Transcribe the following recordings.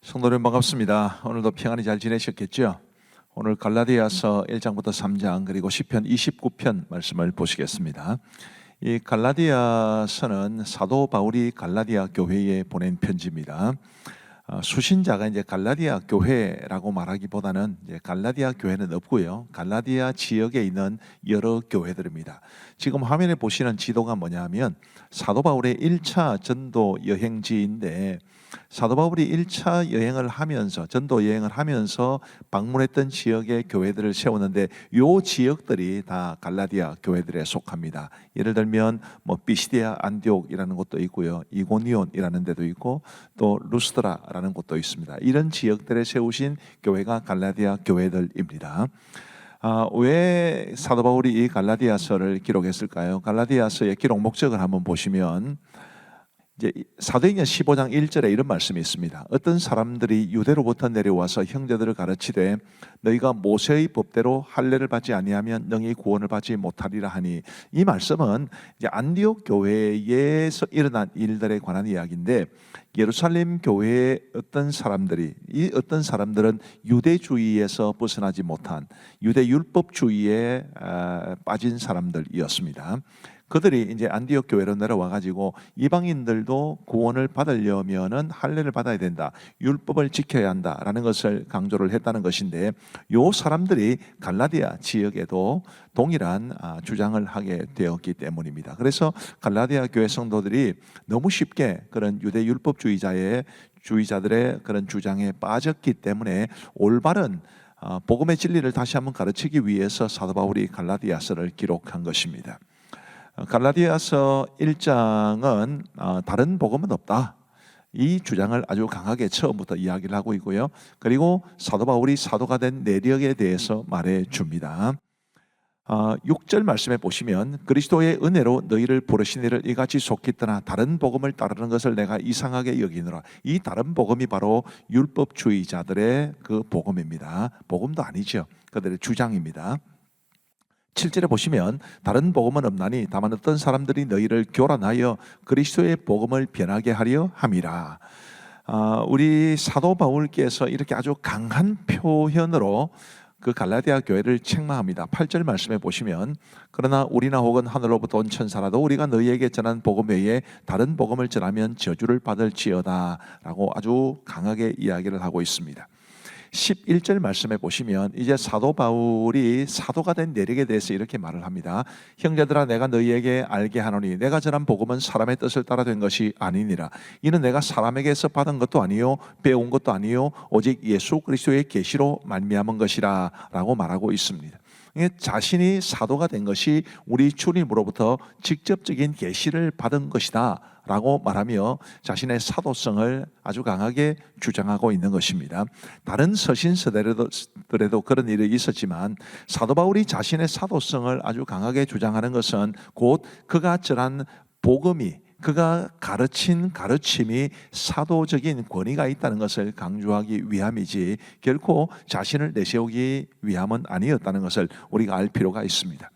성도님 반갑습니다. 오늘도 평안히 잘 지내셨겠죠? 오늘 갈라디아서 1장부터 3장 그리고 시편 29편 말씀을 보시겠습니다. 이 갈라디아서는 사도 바울이 갈라디아 교회에 보낸 편지입니다. 수신자가 이제 갈라디아 교회라고 말하기보다는 이제 갈라디아 교회는 없고요. 갈라디아 지역에 있는 여러 교회들입니다. 지금 화면에 보시는 지도가 뭐냐면 사도 바울의 1차 전도 여행지인데, 사도 바울이 1차 여행을 하면서 전도 여행을 하면서 방문했던 지역의 교회들을 세웠는데 요 지역들이 다 갈라디아 교회들에 속합니다. 예를 들면 비시디아 안디옥이라는 곳도 있고요, 이고니온이라는 데도 있고 또 루스드라라는 곳도 있습니다. 이런 지역들에 세우신 교회가 갈라디아 교회들입니다. 왜 사도 바울이 이 갈라디아서를 기록했을까요? 갈라디아서의 기록 목적을 한번 보시면 이제 사도행전 15장 1절에 이런 말씀이 있습니다. 어떤 사람들이 유대로부터 내려와서 형제들을 가르치되 너희가 모세의 법대로 할례를 받지 아니하면 능히 구원을 받지 못하리라 하니, 이 말씀은 이제 안디옥 교회에서 일어난 일들에 관한 이야기인데, 예루살렘 교회의 어떤 사람들이, 이 어떤 사람들은 유대주의에서 벗어나지 못한 유대 율법주의에 빠진 사람들이었습니다. 그들이 이제 안디옥 교회로 내려와 가지고 이방인들도 구원을 받으려면은 할례를 받아야 된다, 율법을 지켜야 한다라는 것을 강조를 했다는 것인데, 요 사람들이 갈라디아 지역에도 동일한 주장을 하게 되었기 때문입니다. 그래서 갈라디아 교회 성도들이 너무 쉽게 그런 유대 율법주의자들의 그런 주장에 빠졌기 때문에 올바른 복음의 진리를 다시 한번 가르치기 위해서 사도 바울이 갈라디아서를 기록한 것입니다. 갈라디아서 1장은 다른 복음은 없다, 이 주장을 아주 강하게 처음부터 이야기를 하고 있고요. 그리고 사도 바울이 사도가 된 내력에 대해서 말해 줍니다. 6절 말씀에 보시면 그리스도의 은혜로 너희를 부르신 이를 이같이 속히 떠나 다른 복음을 따르는 것을 내가 이상하게 여기노라. 이 다른 복음이 바로 율법주의자들의 그 복음입니다. 복음도 아니죠, 그들의 주장입니다. 7절에 보시면 다른 복음은 없나니 다만 어떤 사람들이 너희를 교란하여 그리스도의 복음을 변하게 하려 함이라. 우리 사도 바울께서 이렇게 아주 강한 표현으로 그 갈라디아 교회를 책망합니다. 8절 말씀에 보시면 그러나 우리나 혹은 하늘로부터 온 천사라도 우리가 너희에게 전한 복음 외에 다른 복음을 전하면 저주를 받을지어다 라고 아주 강하게 이야기를 하고 있습니다. 11절 말씀에 보시면 이제 사도 바울이 사도가 된 내력에 대해서 이렇게 말을 합니다. 형제들아, 내가 너희에게 알게 하노니 내가 전한 복음은 사람의 뜻을 따라 된 것이 아니니라. 이는 내가 사람에게서 받은 것도 아니요 배운 것도 아니요 오직 예수 그리스도의 계시로 말미암은 것이라 라고 말하고 있습니다. 자신이 사도가 된 것이 우리 주님으로부터 직접적인 계시를 받은 것이다 라고 말하며 자신의 사도성을 아주 강하게 주장하고 있는 것입니다. 다른 서신서들에도 그런 일이 있었지만 사도 바울이 자신의 사도성을 아주 강하게 주장하는 것은 곧 그가 전한 복음이, 그가 가르친 가르침이 사도적인 권위가 있다는 것을 강조하기 위함이지 결코 자신을 내세우기 위함은 아니었다는 것을 우리가 알 필요가 있습니다.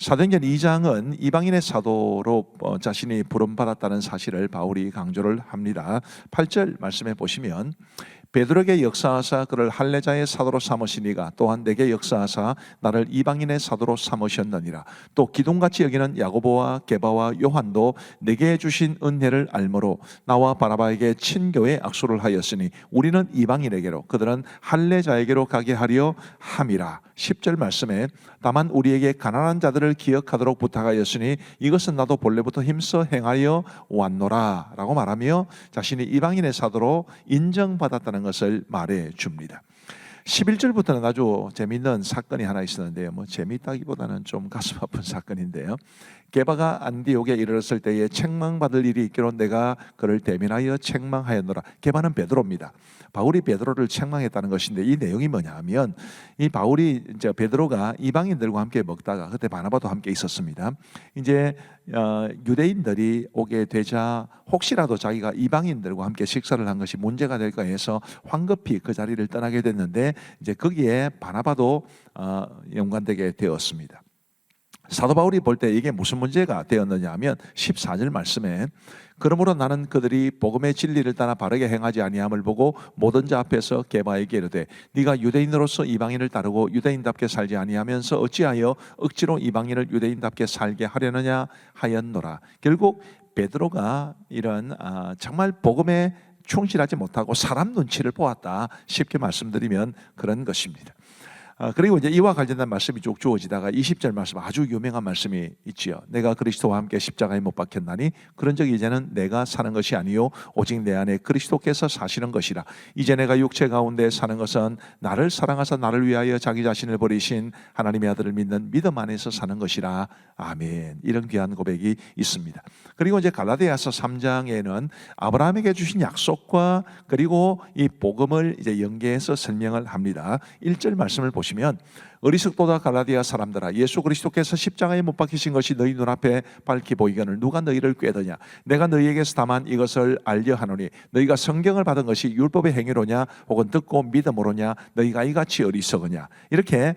사도행전 2장은 이방인의 사도로 자신이 부름받았다는 사실을 바울이 강조를 합니다. 8절 말씀해 보시면 베드로에게 역사하사 그를 할례자의 사도로 삼으시니가 또한 내게 역사하사 나를 이방인의 사도로 삼으셨느니라. 또 기둥같이 여기는 야고보와 게바와 요한도 내게 주신 은혜를 알므로 나와 바나바에게 친교의 악수를 하였으니 우리는 이방인에게로 그들은 할례자에게로 가게 하려 함이라. 10절 말씀에 다만 우리에게 가난한 자들을 기억하도록 부탁하였으니 이것은 나도 본래부터 힘써 행하여 왔노라 라고 말하며 자신이 이방인의 사도로 인정받았다는 것을 말해 줍니다. 11절부터는 아주 재미있는 사건이 하나 있었는데요. 재미있다기보다는 좀 가슴 아픈 사건인데요. 게바가 안디옥에 이르렀을 때에 책망받을 일이 있기로 내가 그를 대면하여 책망하였노라. 게바는 베드로입니다. 바울이 베드로를 책망했다는 것인데 이 내용이 뭐냐 하면 이 바울이 이제 베드로가 이방인들과 함께 먹다가 그때 바나바도 함께 있었습니다. 이제 유대인들이 오게 되자 혹시라도 자기가 이방인들과 함께 식사를 한 것이 문제가 될까 해서 황급히 그 자리를 떠나게 됐는데 이제 거기에 바나바도 연관되게 되었습니다. 사도 바울이 볼 때 이게 무슨 문제가 되었느냐 하면 14절 말씀에 그러므로 나는 그들이 복음의 진리를 따라 바르게 행하지 아니함을 보고 모든 자 앞에서 게바에게 이르되 네가 유대인으로서 이방인을 따르고 유대인답게 살지 아니하면서 어찌하여 억지로 이방인을 유대인답게 살게 하려느냐 하였노라. 결국 베드로가 이런 정말 복음에 충실하지 못하고 사람 눈치를 보았다, 쉽게 말씀드리면 그런 것입니다. 그리고 이제 이와 관련된 말씀이 쭉 주어지다가 20절 말씀, 아주 유명한 말씀이 있지요. 내가 그리스도와 함께 십자가에 못 박혔나니 그런즉 이제는 내가 사는 것이 아니요 오직 내 안에 그리스도께서 사시는 것이라. 이제 내가 육체 가운데 사는 것은 나를 사랑하사 나를 위하여 자기 자신을 버리신 하나님의 아들을 믿는 믿음 안에서 사는 것이라. 아멘. 이런 귀한 고백이 있습니다. 그리고 이제 갈라디아서 3장에는 아브라함에게 주신 약속과 그리고 이 복음을 이제 연계해서 설명을 합니다. 1절 말씀을 보시면 어리석도다 갈라디아 사람들아, 예수 그리스도께서 십자가에 못 박히신 것이 너희 눈앞에 밝히 보이거늘 누가 너희를 꾀더냐. 내가 너희에게서 다만 이것을 알려 하노니 너희가 성경을 받은 것이 율법의 행위로냐 혹은 듣고 믿음으로냐. 너희가 이같이 어리석으냐. 이렇게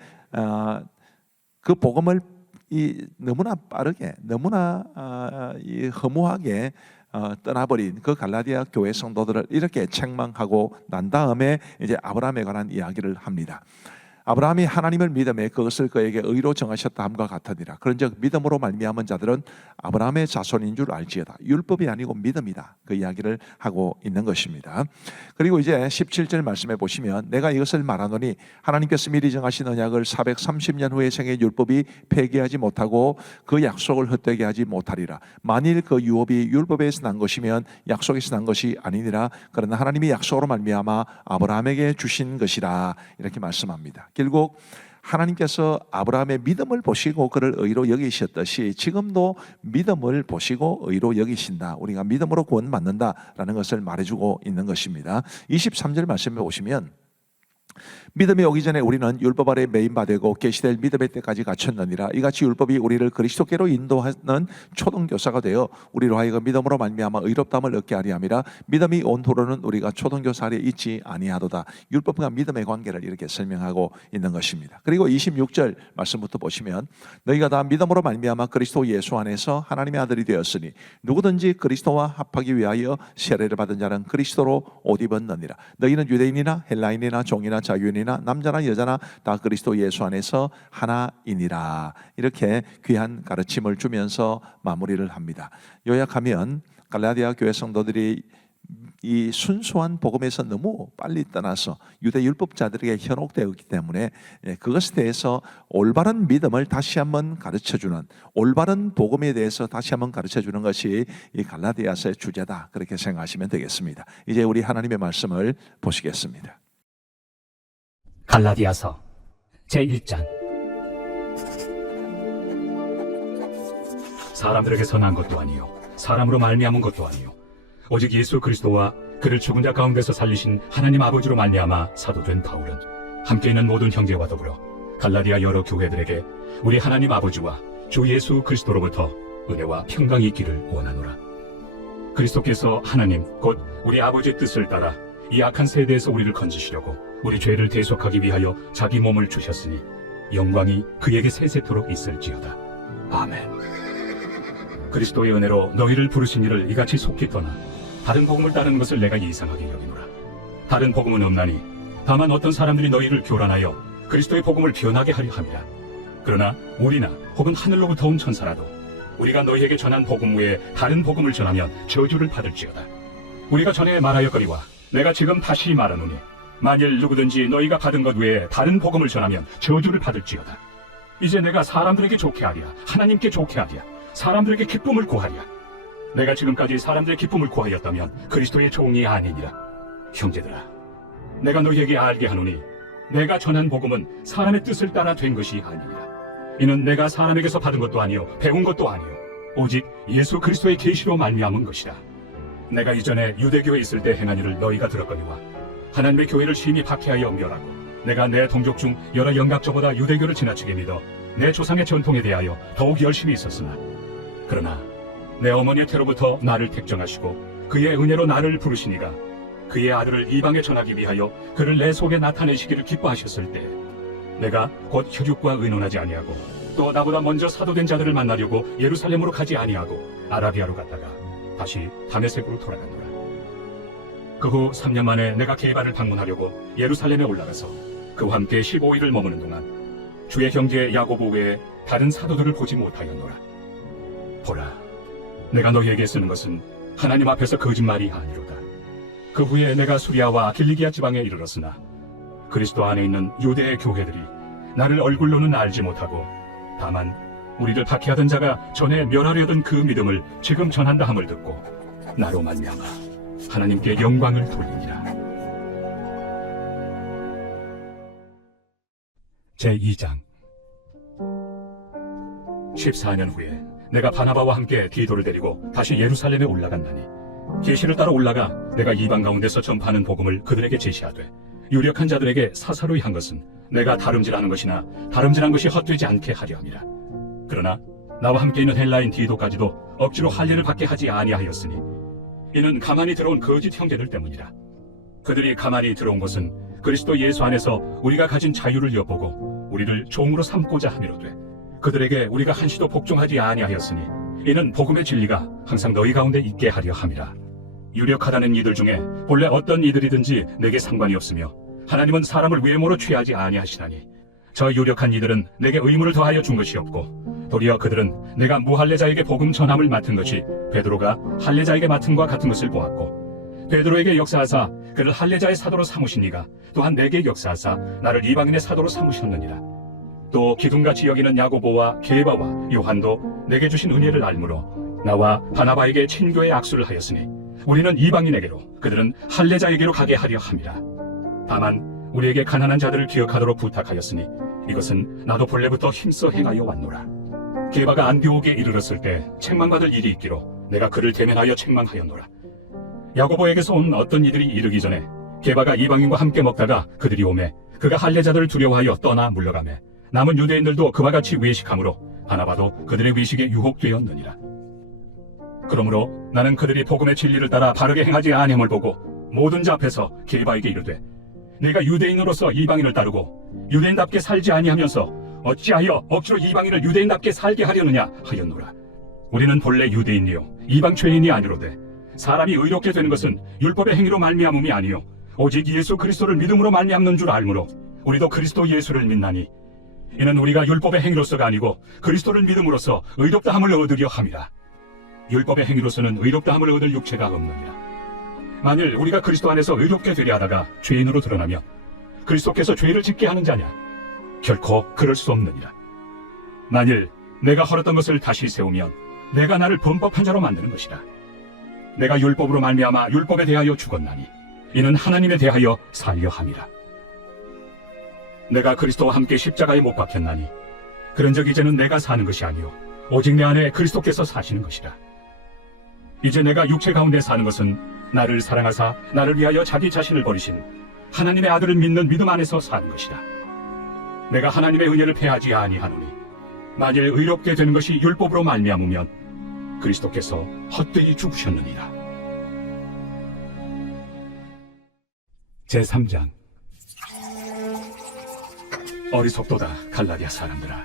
그 복음을 너무나 빠르게 너무나 허무하게 떠나버린 그 갈라디아 교회 성도들을 이렇게 책망하고 난 다음에 이제 아브라함에 관한 이야기를 합니다. 아브라함이 하나님을 믿음에 그것을 그에게 의로 정하셨다 함과 같으니라. 그런즉 믿음으로 말미암은 자들은 아브라함의 자손인 줄 알지어다. 율법이 아니고 믿음이다. 그 이야기를 하고 있는 것입니다. 그리고 이제 17절 말씀해 보시면 내가 이것을 말하노니 하나님께서 미리 정하신 언약을 430년 후에 생긴 율법이 폐기하지 못하고 그 약속을 헛되게 하지 못하리라. 만일 그 유업이 율법에서 난 것이면 약속에서 난 것이 아니니라. 그러나 하나님이 약속으로 말미암아 아브라함에게 주신 것이라. 이렇게 말씀합니다. 결국 하나님께서 아브라함의 믿음을 보시고 그를 의로 여기셨듯이 지금도 믿음을 보시고 의로 여기신다. 우리가 믿음으로 구원받는다라는 것을 말해주고 있는 것입니다. 23절 말씀에 보시면 믿음이 오기 전에 우리는 율법 아래 매인 바 되고 계시될 믿음의 때까지 갇혔느니라. 이같이 율법이 우리를 그리스도께로 인도하는 초등교사가 되어 우리로 하여금 믿음으로 말미암아 의롭다함을 얻게 하리 함이라. 믿음이 온 후로는 우리가 초등교사 아래 있지 아니하도다. 율법과 믿음의 관계를 이렇게 설명하고 있는 것입니다. 그리고 26절 말씀부터 보시면 너희가 다 믿음으로 말미암아 그리스도 예수 안에서 하나님의 아들이 되었으니 누구든지 그리스도와 합하기 위하여 세례를 받은 자는 그리스도로 옷 입었느니라. 너희는 유대인이나 헬라인이나 종이나 자유인이나 남자나 여자나 다 그리스도 예수 안에서 하나이니라. 이렇게 귀한 가르침을 주면서 마무리를 합니다. 요약하면 갈라디아 교회 성도들이 이 순수한 복음에서 너무 빨리 떠나서 유대 율법자들에게 현혹되었기 때문에 그것에 대해서 올바른 믿음을 다시 한번 가르쳐주는, 올바른 복음에 대해서 다시 한번 가르쳐주는 것이 이 갈라디아서의 주제다. 그렇게 생각하시면 되겠습니다. 이제 우리 하나님의 말씀을 보시겠습니다. 갈라디아서 제1장. 사람들에게서 난 것도 아니요 사람으로 말미암은 것도 아니요 오직 예수 그리스도와 그를 죽은 자 가운데서 살리신 하나님 아버지로 말미암아 사도된 바울은 함께 있는 모든 형제와 더불어 갈라디아 여러 교회들에게 우리 하나님 아버지와 주 예수 그리스도로부터 은혜와 평강이 있기를 원하노라. 그리스도께서 하나님 곧 우리 아버지의 뜻을 따라 이 악한 세대에서 우리를 건지시려고 우리 죄를 대속하기 위하여 자기 몸을 주셨으니 영광이 그에게 세세토록 있을지어다. 아멘. 그리스도의 은혜로 너희를 부르신 이를 이같이 속히 떠나 다른 복음을 따르는 것을 내가 이상하게 여기노라. 다른 복음은 없나니 다만 어떤 사람들이 너희를 교란하여 그리스도의 복음을 변하게 하려 함이라. 그러나 우리나 혹은 하늘로부터 온 천사라도 우리가 너희에게 전한 복음 외에 다른 복음을 전하면 저주를 받을지어다. 우리가 전에 말하였거니와 내가 지금 다시 말하노니 만일 누구든지 너희가 받은 것 외에 다른 복음을 전하면 저주를 받을지어다. 이제 내가 사람들에게 좋게 하랴 하나님께 좋게 하랴 사람들에게 기쁨을 구하랴. 내가 지금까지 사람들의 기쁨을 구하였다면 그리스도의 종이 아니니라. 형제들아, 내가 너희에게 알게 하노니 내가 전한 복음은 사람의 뜻을 따라 된 것이 아니니라. 이는 내가 사람에게서 받은 것도 아니요 배운 것도 아니요 오직 예수 그리스도의 계시로 말미암은 것이라. 내가 이전에 유대교에 있을 때 행한 일을 너희가 들었거니와 하나님의 교회를 심히 박해하여 멸하고 내가 내 동족 중 여러 영각자보다 유대교를 지나치게 믿어 내 조상의 전통에 대하여 더욱 열심히 있었으나 그러나 내 어머니의 태로부터 나를 택정하시고 그의 은혜로 나를 부르시니가 그의 아들을 이방에 전하기 위하여 그를 내 속에 나타내시기를 기뻐하셨을 때 내가 곧 혈육과 의논하지 아니하고 또 나보다 먼저 사도된 자들을 만나려고 예루살렘으로 가지 아니하고 아라비아로 갔다가 다시 다메섹으로 돌아간노라. 그 후 3년 만에 내가 게바를 방문하려고 예루살렘에 올라가서 그와 함께 15일을 머무는 동안 주의 형제 야고보 외에 다른 사도들을 보지 못하였노라. 보라, 내가 너희에게 쓰는 것은 하나님 앞에서 거짓말이 아니로다. 그 후에 내가 수리아와 길리기아 지방에 이르렀으나 그리스도 안에 있는 유대의 교회들이 나를 얼굴로는 알지 못하고 다만 우리를 박해하던 자가 전에 멸하려던 그 믿음을 지금 전한다 함을 듣고 나로 말미암아 하나님께 영광을 돌리니라. 제2장 14년 후에 내가 바나바와 함께 디도를 데리고 다시 예루살렘에 올라간다니 계시를 따라 올라가 내가 이방 가운데서 전파하는 복음을 그들에게 제시하되 유력한 자들에게 사사로이 한 것은 내가 다름질하는 것이나 다름질한 것이 헛되지 않게 하려 함이라. 그러나 나와 함께 있는 헬라인 디도까지도 억지로 할례를 받게 하지 아니하였으니 이는 가만히 들어온 거짓 형제들 때문이라. 그들이 가만히 들어온 것은 그리스도 예수 안에서 우리가 가진 자유를 엿보고 우리를 종으로 삼고자 함이로되 그들에게 우리가 한시도 복종하지 아니하였으니 이는 복음의 진리가 항상 너희 가운데 있게 하려 함이라. 유력하다는 이들 중에 본래 어떤 이들이든지 내게 상관이 없으며 하나님은 사람을 외모로 취하지 아니하시나니 저 유력한 이들은 내게 의무를 더하여 준 것이 없고 도리어 그들은 내가 무할례자에게 복음 전함을 맡은 것이 베드로가 할례자에게 맡은과 같은 것을 보았고 베드로에게 역사하사 그를 할례자의 사도로 삼으신 이가 또한 내게 역사하사 나를 이방인의 사도로 삼으셨느니라. 또 기둥같이 여기는 야고보와 게바와 요한도 내게 주신 은혜를 알므로 나와 바나바에게 친교의 악수를 하였으니 우리는 이방인에게로 그들은 할례자에게로 가게 하려 함이라. 다만 우리에게 가난한 자들을 기억하도록 부탁하였으니 이것은 나도 본래부터 힘써 행하여 왔노라. 게바가 안디옥에 이르렀을 때 책망받을 일이 있기로 내가 그를 대면하여 책망하였노라. 야고보에게서 온 어떤 이들이 이르기 전에 게바가 이방인과 함께 먹다가 그들이 오매 그가 할례자들을 두려워하여 떠나 물러가매 남은 유대인들도 그와 같이 외식함으로 바나바도 그들의 외식에 유혹되었느니라. 그러므로 나는 그들이 복음의 진리를 따라 바르게 행하지 아니함을 보고 모든 자 앞에서 게바에게 이르되 내가 유대인으로서 이방인을 따르고 유대인답게 살지 아니하면서 어찌하여 억지로 이방인을 유대인답게 살게 하려느냐 하였노라. 우리는 본래 유대인이요 이방 죄인이 아니로되 사람이 의롭게 되는 것은 율법의 행위로 말미암음이 아니요 오직 예수 그리스도를 믿음으로 말미암는 줄 알므로 우리도 그리스도 예수를 믿나니 이는 우리가 율법의 행위로서가 아니고 그리스도를 믿음으로써 의롭다함을 얻으려 함이라. 율법의 행위로서는 의롭다함을 얻을 육체가 없느니라. 만일 우리가 그리스도 안에서 의롭게 되려 하다가 죄인으로 드러나며 그리스도께서 죄를 짓게 하는 자냐? 결코 그럴 수 없느니라. 만일 내가 헐었던 것을 다시 세우면 내가 나를 범법한 자로 만드는 것이라. 내가 율법으로 말미암아 율법에 대하여 죽었나니 이는 하나님에 대하여 살려 함이라. 내가 그리스도와 함께 십자가에 못 박혔나니 그런즉 이제는 내가 사는 것이 아니요 오직 내 안에 그리스도께서 사시는 것이라. 이제 내가 육체 가운데 사는 것은 나를 사랑하사 나를 위하여 자기 자신을 버리신 하나님의 아들을 믿는 믿음 안에서 사는 것이라. 내가 하나님의 은혜를 패하지 아니하노니 만일 의롭게 되는 것이 율법으로 말미암으면 그리스도께서 헛되이 죽으셨느니라. 제3장 어리석도다 갈라디아 사람들아.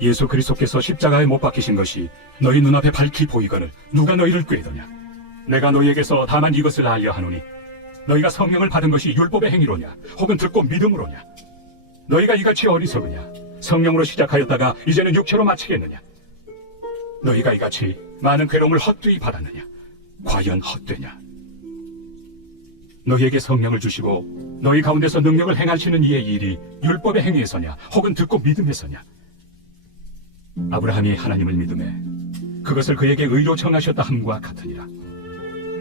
예수 그리스도께서 십자가에 못 박히신 것이 너희 눈앞에 밝히 보이거늘 누가 너희를 꾀더냐. 내가 너희에게서 다만 이것을 알려 하노니 너희가 성령을 받은 것이 율법의 행위로냐 혹은 듣고 믿음으로냐. 너희가 이같이 어리석으냐. 성령으로 시작하였다가 이제는 육체로 마치겠느냐. 너희가 이같이 많은 괴로움을 헛되이 받았느냐. 과연 헛되냐. 너희에게 성령을 주시고 너희 가운데서 능력을 행하시는 이의 일이 율법의 행위에서냐 혹은 듣고 믿음에서냐. 아브라함이 하나님을 믿음에 그것을 그에게 의로 정하셨다 함과 같으니라.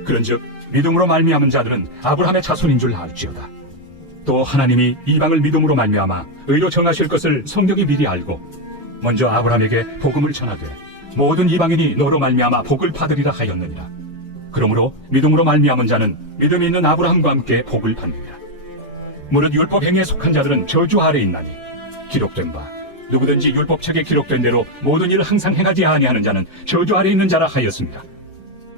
그런즉 믿음으로 말미암은 자들은 아브라함의 자손인 줄 알지어다. 또 하나님이 이방을 믿음으로 말미암아 의로 정하실 것을 성경이 미리 알고 먼저 아브라함에게 복음을 전하되 모든 이방인이 너로 말미암아 복을 받으리라 하였느니라. 그러므로 믿음으로 말미암은 자는 믿음이 있는 아브라함과 함께 복을 받느니라. 무릇 율법 행위에 속한 자들은 저주 아래 있나니 기록된 바 누구든지 율법책에 기록된 대로 모든 일을 항상 행하지 아니하는 자는 저주 아래 있는 자라 하였습니다.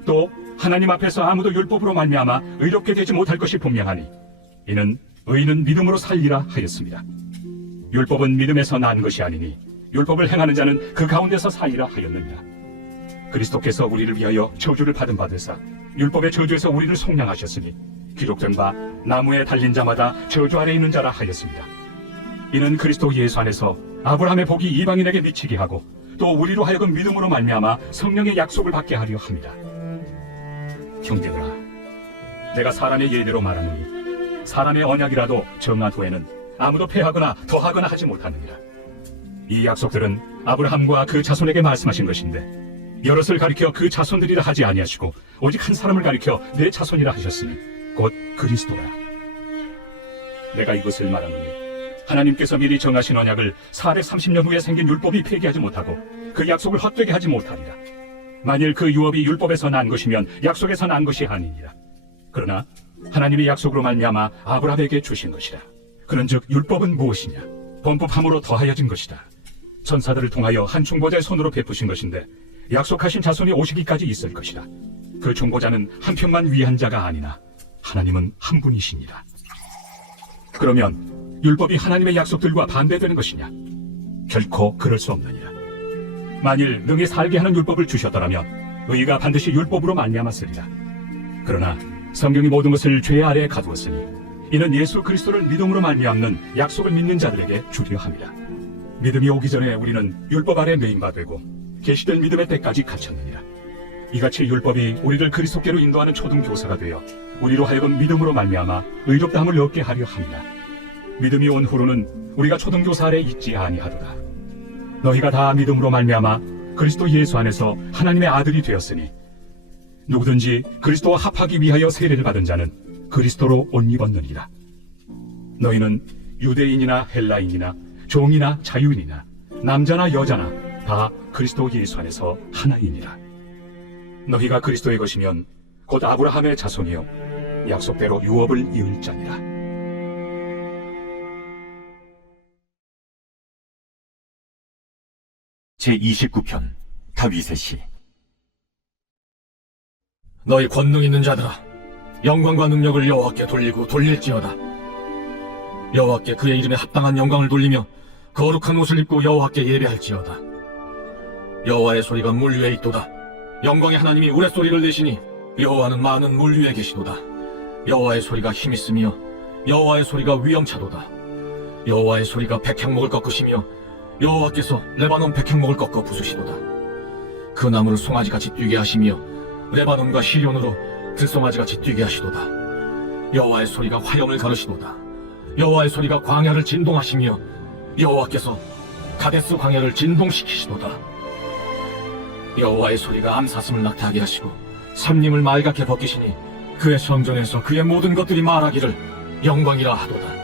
또 하나님 앞에서 아무도 율법으로 말미암아 의롭게 되지 못할 것이 분명하니 이는 의인은 믿음으로 살리라 하였습니다. 율법은 믿음에서 난 것이 아니니 율법을 행하는 자는 그 가운데서 살리라 하였느니라. 그리스도께서 우리를 위하여 저주를 받은 바되사 율법의 저주에서 우리를 속량하셨으니 기록된 바 나무에 달린 자마다 저주 아래 있는 자라 하였습니다. 이는 그리스도 예수 안에서 아브라함의 복이 이방인에게 미치게 하고 또 우리로 하여금 믿음으로 말미암아 성령의 약속을 받게 하려 합니다. 형제들아, 내가 사람의 예대로 말하노니 사람의 언약이라도 정한 후에는 아무도 패하거나 더하거나 하지 못하느니라. 이 약속들은 아브라함과 그 자손에게 말씀하신 것인데 여럿을 가리켜 그 자손들이라 하지 아니하시고 오직 한 사람을 가리켜 내 자손이라 하셨으니 곧 그리스도라. 내가 이것을 말하노니 하나님께서 미리 정하신 언약을 430년 후에 생긴 율법이 폐기하지 못하고 그 약속을 헛되게 하지 못하리라. 만일 그 유업이 율법에서 난 것이면 약속에서 난 것이 아니니라. 그러나 하나님의 약속으로 말미암아 아브라함에게 주신 것이라. 그런즉 율법은 무엇이냐? 범법함으로 더하여진 것이다. 천사들을 통하여 한 중보자의 손으로 베푸신 것인데 약속하신 자손이 오시기까지 있을 것이다. 그 중보자는 한 편만 위한 자가 아니나 하나님은 한 분이시니라. 그러면 율법이 하나님의 약속들과 반대되는 것이냐? 결코 그럴 수 없느니라. 만일 능히 살게 하는 율법을 주셨더라면 의가 반드시 율법으로 말미암았으리라. 그러나 성경이 모든 것을 죄 아래에 가두었으니 이는 예수 그리스도를 믿음으로 말미암는 약속을 믿는 자들에게 주려 함이라. 믿음이 오기 전에 우리는 율법 아래 매인 바 되고 계시될 믿음의 때까지 갇혔느니라. 이같이 율법이 우리를 그리스도께로 인도하는 초등교사가 되어 우리로 하여금 믿음으로 말미암아 의롭다함을 얻게 하려 함이라. 믿음이 온 후로는 우리가 초등교사 아래 있지 아니하도다. 너희가 다 믿음으로 말미암아 그리스도 예수 안에서 하나님의 아들이 되었으니 누구든지 그리스도와 합하기 위하여 세례를 받은 자는 그리스도로 옷 입었느니라. 너희는 유대인이나 헬라인이나 종이나 자유인이나 남자나 여자나 다 그리스도 예수 안에서 하나이니라. 너희가 그리스도의 것이면 곧 아브라함의 자손이요 약속대로 유업을 이을 자니라. 제29편 다윗의 시. 너희 권능 있는 자들아, 영광과 능력을 여호와께 돌리고 돌릴지어다. 여호와께 그의 이름에 합당한 영광을 돌리며 거룩한 옷을 입고 여호와께 예배할지어다. 여호와의 소리가 물 위에 있도다. 영광의 하나님이 우레소리를 내시니 여호와는 많은 물 위에 계시도다. 여호와의 소리가 힘있으며 여호와의 소리가 위엄차도다. 여호와의 소리가 백향목을 꺾으시며 여호와께서 레바논 백향목을 꺾어 부수시도다. 그 나무를 송아지같이 뛰게 하시며 레바논과 시련으로 들송아지같이 뛰게 하시도다. 여호와의 소리가 화염을 가르시도다. 여호와의 소리가 광야를 진동하시며 여호와께서 가데스 광야를 진동시키시도다. 여호와의 소리가 암사슴을 낙타하게 하시고 삼림을 말갛게 벗기시니 그의 성전에서 그의 모든 것들이 말하기를 영광이라 하도다.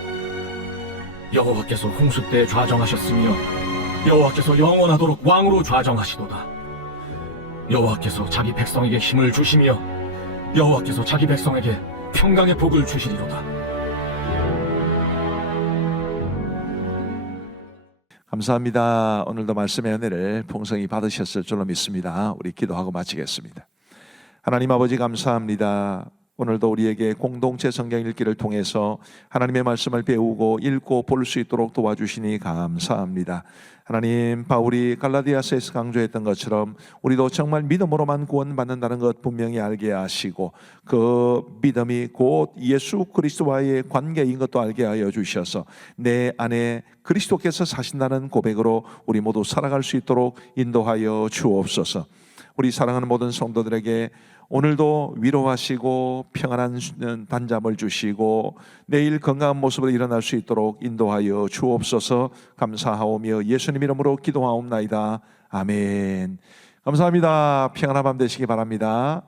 여호와께서 홍수 때에 좌정하셨으며 여호와께서 영원하도록 왕으로 좌정하시도다. 여호와께서 자기 백성에게 힘을 주시며 여호와께서 자기 백성에게 평강의 복을 주시리로다. 감사합니다. 오늘도 말씀의 은혜를 풍성히 받으셨을 줄로 믿습니다. 우리 기도하고 마치겠습니다. 하나님 아버지 감사합니다. 오늘도 우리에게 공동체 성경 읽기를 통해서 하나님의 말씀을 배우고 읽고 볼 수 있도록 도와주시니 감사합니다. 하나님, 바울이 갈라디아서에서 강조했던 것처럼 우리도 정말 믿음으로만 구원받는다는 것 분명히 알게 하시고 그 믿음이 곧 예수 그리스도와의 관계인 것도 알게 하여 주셔서 내 안에 그리스도께서 사신다는 고백으로 우리 모두 살아갈 수 있도록 인도하여 주옵소서. 우리 사랑하는 모든 성도들에게 오늘도 위로하시고 평안한 단잠을 주시고 내일 건강한 모습으로 일어날 수 있도록 인도하여 주옵소서. 감사하오며 예수님 이름으로 기도하옵나이다. 아멘. 감사합니다. 평안한 밤 되시기 바랍니다.